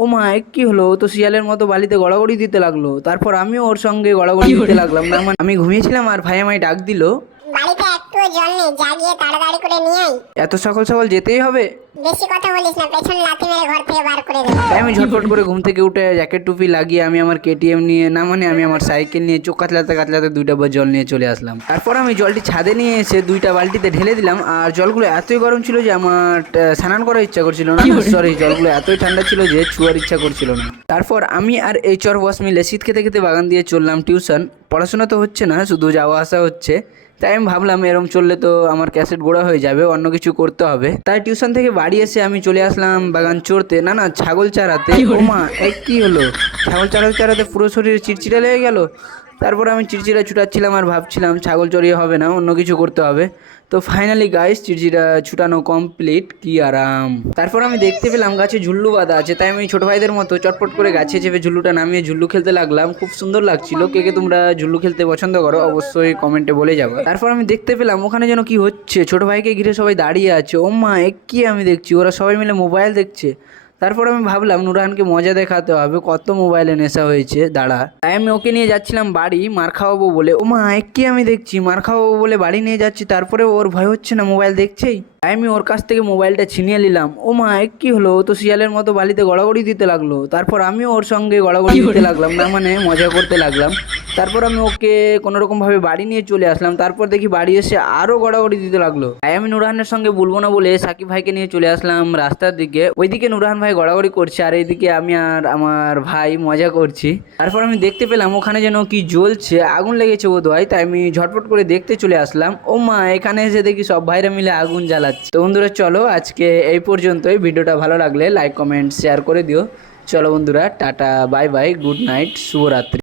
ও মা এ কি হলো, ও তো শিয়ালের মতো বালিতে গড়াগড়ি দিতে লাগলো। তারপর আমিও ওর সঙ্গে গড়াগড়ি দিতে লাগলাম। না মানে আমি ঘুমিয়েছিলাম আর ভাই আমায় ডাক দিল। বাড়িতে একটুও জল নেই, যা গিয়ে তাড়াতাড়ি করে নিয়ে আয়। এত সকাল সকাল যেতেই হবে? বেশি কথা বলিস না, পেছনে লাথি মেরে ঘর থেকে বার করে দেবো। তাই আমি ঝটফট করে ঘুম থেকে উঠে জ্যাকেট টুপি লাগিয়ে আমি আমার কেটিএম নিয়ে, না মানে আমি আমার সাইকেল নিয়ে চোখ কাতলাতে কাতলাতে 2টা জল নিয়ে চলে আসলাম। তারপর আমি জলটি ছাদে নিয়ে এসে 2টা বালতিতে ঢেলে দিলাম। আর জলগুলো এতই গরম ছিল যে আমার স্নান করার ইচ্ছা করছিল না। সরি, জলগুলো এতই ঠান্ডা ছিল যে ছুয়ার ইচ্ছা করছিল না। তারপর আমি আর এই চর বস মিলে শীত খেতে খেতে বাগান দিয়ে চললাম টিউশন। পড়াশোনা তো হচ্ছে না, শুধু যাওয়া আসা হচ্ছে। তাই আমি ভাবলাম এরম চললে তো আমার ক্যাসেট গোড়া হয়ে যাবে, অন্য কিছু করতে হবে। তাই টিউশন থেকে বাড়ি এসে আমি চলে আসলাম বাগান চড়তে, না ছাগল চারাতে। ও মা এ কি হলো, ছাগল চারাতে চারাতে পুরো শরীরে চিড়চিড়া লেগে গেল। তারপর আমি চিড়চিড়া ছুটাচ্ছিলাম আর ভাবছিলাম ছাগল চড়িয়ে হবে না, অন্য কিছু করতে হবে। তো ফাইনালি গাইস চিড়চিড়া ছুটানো কমপ্লিট, কি আরাম। তারপর আমি দেখতে পেলাম গাছে ঝুল্লু বাঁধা আছে। তাই আমি ছোট ভাইদের মতো চটপট করে গাছে চেপে ঝুল্লুটা নামিয়ে ঝুল্লু খেলতে লাগলাম। খুব সুন্দর লাগছিল। কে কে তোমরা ঝুল্লু খেলতে পছন্দ করো অবশ্যই কমেন্টে বলে যাবো। তারপর আমি দেখতে পেলাম ওখানে যেন কি হচ্ছে, ছোট ভাইকে ঘিরে সবাই দাঁড়িয়ে আছে। ও মা এ কি আমি দেখছি, ওরা সবাই মিলে মোবাইল দেখছে। তারপর আমি ভাবলাম নুরহানকে মজা দেখাতে হবে, কত মোবাইলে নেশা হয়েছে, দাঁড়া। তাই আমি ওকে নিয়ে যাচ্ছিলাম বাড়ি মার খাওয়াবো বলে। ও মা এ কি আমি দেখছি, মার খাওয়াবো বলে বাড়ি নিয়ে যাচ্ছি, তারপরে ওর ভয় হচ্ছে না, মোবাইল দেখছেই। তাই আমি ওর কাছ থেকে মোবাইলটা ছিনিয়ে নিলাম। ও মা এ কি হলো, ও তো শিয়ালের মতো বালিতে গড়াগড়ি দিতে লাগলো। তারপর আমিও ওর সঙ্গে গড়াগড়ি দিতে লাগলাম, না মানে মজা করতে লাগলাম। তারপর আমি ওকে কোনোরকমভাবে বাড়ি নিয়ে চলে আসলাম। তারপর দেখি বাড়ি এসে আরও গড়াগড়ি দিতে লাগলো। তাই আমি নুরহানের সঙ্গে বলবো না বলে সাকিব ভাইকে নিয়ে চলে আসলাম রাস্তার দিকে। ওইদিকে নুরহান ভাই গড়াগড়ি করছে আর এইদিকে আমি আর আমার ভাই মজা করছি। তারপর আমি দেখতে পেলাম ওখানে যেন কি জ্বলছে, আগুন লেগেছে বোধহয়। তাই আমি ঝটপট করে দেখতে চলে আসলাম। ও মা এখানে এসে দেখি সব ভাইরা মিলে আগুন জ্বালাচ্ছে। তো বন্ধুরা চলো আজকে এই পর্যন্তই। ভিডিওটা ভালো লাগলে লাইক কমেন্ট শেয়ার করে দিও। চলো বন্ধুরা, tata bye bye, good night, শুভরাত্রি।